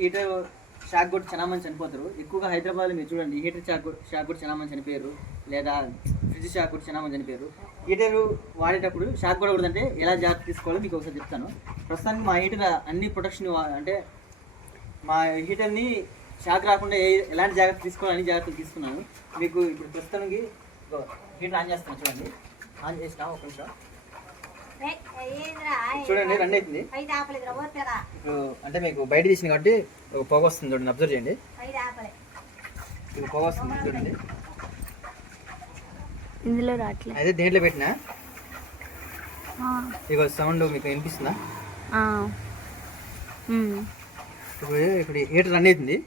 Heater shock కొట్టి చాలా మంది చనిపోతారు. ఎక్కువగా హైదరాబాద్లో మీరు చూడండి, హీటర్ షాక్ కొట్టి చాలా మంది చనిపోయారు, లేదా ఫ్రిడ్జ్ షాక్ కొట్టి చాలా మంది చనిపోయారు. హీటర్ వాడేటప్పుడు షాక్ కొట్టకూడదంటే ఎలా జాగ్రత్త తీసుకోవాలో మీకు ఒకసారి చెప్తాను. ప్రస్తుతానికి మా హీటర్ అన్ని ప్రొటెక్షన్, అంటే మా హీటర్ని షాక్ రాకుండా ఎలాంటి జాగ్రత్త తీసుకోవాలని జాగ్రత్తలు తీసుకున్నాను. మీకు ఇప్పుడు ప్రస్తుతానికి హీటర్ ఆన్ చేస్తాను, చూడండి. ఆన్ చేసినా ఒక నిమిషం చూడండి, రన్ అవుతుంది. ఇప్పుడు అంటే మీకు బయట తీసింది కాబట్టి పొగ వస్తుంది, చూడండి, అబ్జర్వ్ చేయండి. ఇప్పుడు పొగ వస్తుంది చూడండి, ఇందులో రావట్లేదు. అదే దేంట్లో పెట్టినా ఇక సౌండ్ మీకు వినిపిస్తుందా? ఇప్పుడు హీటర్ రన్ అవుతుంది.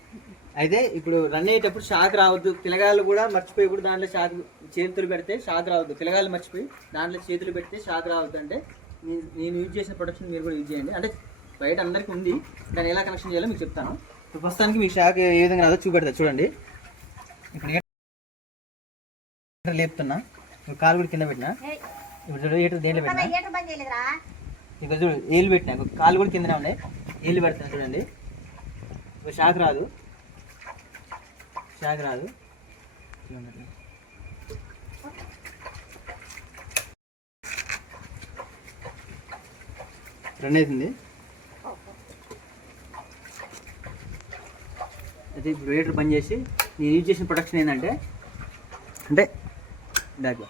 అయితే ఇప్పుడు రన్ అయ్యేటప్పుడు షాక్ రావద్దు, పిల్లగాళ్ళు కూడా మర్చిపోయి దాంట్లో షాక్ చేతులు పెడితే షాక్ రావద్దు. పిల్లగాళ్ళు మర్చిపోయి దాంట్లో చేతులు పెడితే షాక్ రావద్దు. అంటే నేను యూజ్ చేసిన ప్రొడక్షన్ మీరు కూడా యూజ్ చేయండి. అంటే బయట అందరికీ ఉంది, దాన్ని ఎలా కనెక్షన్ చేయాలో మీకు చెప్తాను. ఇప్పుడు ప్రస్తుతానికి మీ షాక్ ఏ విధంగా రాదో చూపెడతా చూడండి. ఇప్పుడు హీటర్ లేపుతున్నా, ఇప్పుడు కాలు కూడా కింద పెట్టినా. ఇప్పుడు చూడు హీటర్ దేంట్లో పెట్టినా, ఇక్కడ చూడు ఏళ్ళు పెట్టినా, కాలు కూడా కిందనే ఉన్నాయి, ఏళ్ళు పెడుతున్నా చూడండి. ఇప్పుడు షాక్ రాదు, షాక్ రాదు. రన్ అవుతుంది. అయితే ఇప్పుడు హీటర్ బంద్ చేసి నేను యూజ్ చేసిన ప్రొడక్షన్ ఏంటంటే బ్యాగ్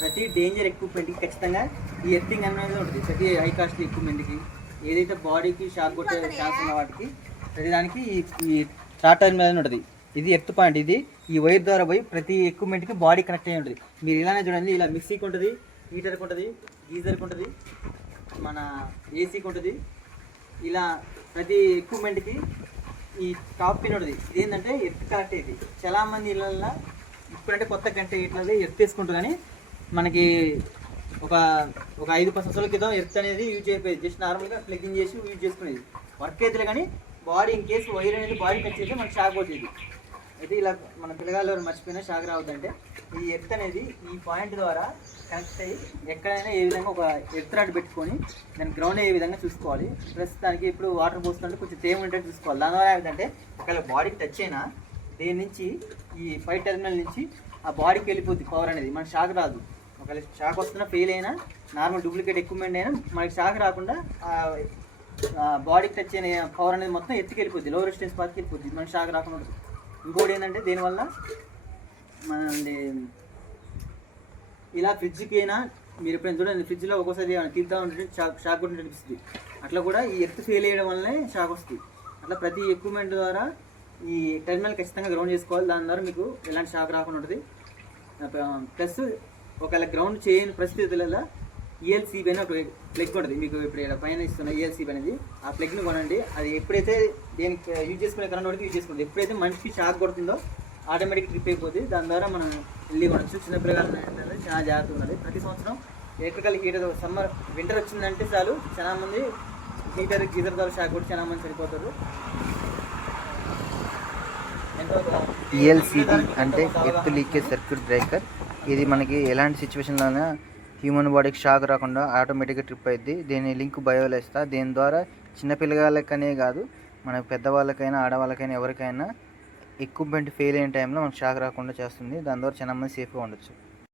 ప్రతి డేంజర్ ఎక్విప్మెంట్కి ఖచ్చితంగా ఈ ఎర్తింగ్ అనేది ఉంటుంది. ప్రతి హై కాస్ట్ ఎక్విప్మెంట్కి, ఏదైతే బాడీకి షాక్ కొట్టే ఛాన్స్ ఉన్న వాటికి ప్రతిదానికి ఈ స్టార్ట్ టర్మినల్ అనేది ఉంటుంది. ఇది ఎర్త్ పాయింట్. ఇది ఈ వైర్ ద్వారా పోయి ప్రతి ఎక్విప్మెంట్కి బాడీ కనెక్ట్ అయ్యి ఉంటుంది. మీరు ఇలానే చూడండి, ఇలా మిక్సీకి ఉంటుంది, హీటర్కి ఉంటుంది, గీజర్కి ఉంటుంది, మన ఏసీకి ఉంటుంది. ఇలా ప్రతి ఎక్విప్మెంట్కి ఈ టాప్ పిన్ ఉంటుంది. ఇది ఏంటంటే ఎర్త్ కనెక్ట్ అయ్యేది. చాలామంది ఇళ్ళల్లో ఇప్పుడంటే కొత్త గంట ఇట్లా ఎర్త్ తీసుకుంటారు, కానీ మనకి ఒక 5-10 సంవత్సరాల క్రితం ఎర్త్ అనేది యూజ్ అయిపోయేది. జస్ట్ నార్మల్గా ప్లగ్ఇన్ చేసి యూజ్ చేసుకునేది, వర్క్ అయితే. కానీ బాడీ ఇన్ కేసు వైర్ అనేది బాడీ టచ్ అయితే మనకు షాక్ వచ్చేది. అయితే ఇలా మన పిల్లగాళ్ళు మర్చిపోయినా షాక్ రావద్దంటే ఈ ఎర్త్ అనేది ఈ పాయింట్ ద్వారా కనెక్ట్ అయ్యి ఎక్కడైనా ఏ విధంగా ఒక ఎర్త్ రాడ్ పెట్టుకొని దాని గ్రౌండ్ అయ్యే విధంగా చూసుకోవాలి. ప్లస్ దానికి ఇప్పుడు వాటర్ పోస్తుంటే కొంచెం తేమ ఉండేట్టు చూసుకోవాలి. దానివల్ల ఏంటంటే ఒకవేళ బాడీకి టచ్ అయినా దేని నుంచి ఈ పై టెర్మినల్ నుంచి ఆ బాడీకి వెళ్ళిపోద్ది పవర్ అనేది, మనకి షాక్ రాదు. ఒకవేళ షాక్ వస్తున్నా ఫెయిల్ అయినా, నార్మల్ డూప్లికేట్ ఎక్విప్మెంట్ అయినా మనకి షాక్ రాకుండా బాడీకి టచ్ అయిన పవర్ అనేది మొత్తం ఎత్తుకి వెళ్ళిపోద్ది, లో రెసిస్టెన్స్ పాత్కి వెళ్ళిపోద్ది, మనకి షాక్ రాకుండా ఉంటుంది. ఇంకోటి ఏంటంటే దీనివల్ల మన ఇలా ఫ్రిడ్జ్కి అయినా మీరు ఎప్పుడైనా చూడండి, ఫ్రిడ్జ్లో ఒక్కోసారి తీద్దాం ఉంటే షాక్ కూడా అనిపిస్తుంది. అట్లా కూడా ఈ ఎర్త్ ఫెయిల్ చేయడం వల్లనే షాక్ వస్తుంది. అట్లా ప్రతి ఎక్విప్మెంట్ ద్వారా ఈ టెర్మినల్ ఖచ్చితంగా గ్రౌండ్ చేసుకోవాలి. దాని ద్వారా మీకు ఎలాంటి షాక్ రాకుండా ఉంటుంది. ప్లస్ ఒకవేళ గ్రౌండ్ చేయని పరిస్థితులలో ఈఎల్సీబీ అని ఒక ప్లగ్ ఉంటుంది. మీకు ఇప్పుడు ఇక్కడ పైన ఇస్తున్న ఈఎల్సీబీ అనేది, ఆ ప్లగ్ని కొనండి. అది ఎప్పుడైతే దేనికి యూజ్ చేసుకునే కరెంట్ వరకు యూజ్ చేసుకుంటుంది. ఎప్పుడైతే మనిషికి షాక్ కొడుతుందో ఆటోమేటిక్ ట్రిప్ అయిపోతుంది. దాని ద్వారా మనం వెళ్ళి కొనచ్చు. చిన్నపిల్లగాళ్ళు చాలా జాగ్రత్తగా ఉన్నది. ప్రతి సంవత్సరం ఎలక్ట్రికల్ హీటర్ వింటర్ వచ్చిందంటే చాలు చాలామంది హీటర్ గీజర్ ద్వారా షాక్ కొట్టి చాలా మంది చనిపోతారు. ఈఎల్సీబీ అంటే ఎర్త్ లీకేజ్ సర్క్యూట్ బ్రేకర్. ఇది మనకి ఎలాంటి సిచ్యువేషన్లోనే హ్యూమన్ బాడీకి షాక్ రాకుండా ఆటోమేటిక్గా ట్రిప్ అయ్యింది. దీని లింక్ బయోలో ఇస్తా. దీని ద్వారా చిన్నపిల్లగాళ్ళకనే కాదు, మన పెద్దవాళ్ళకైనా ఆడవాళ్ళకైనా ఎవరికైనా ఎక్విప్మెంట్ ఫెయిల్ అయిన టైంలో మనకు షాక్ రాకుండా చేస్తుంది. దాని ద్వారా చాలా మంది సేఫ్గా ఉండొచ్చు.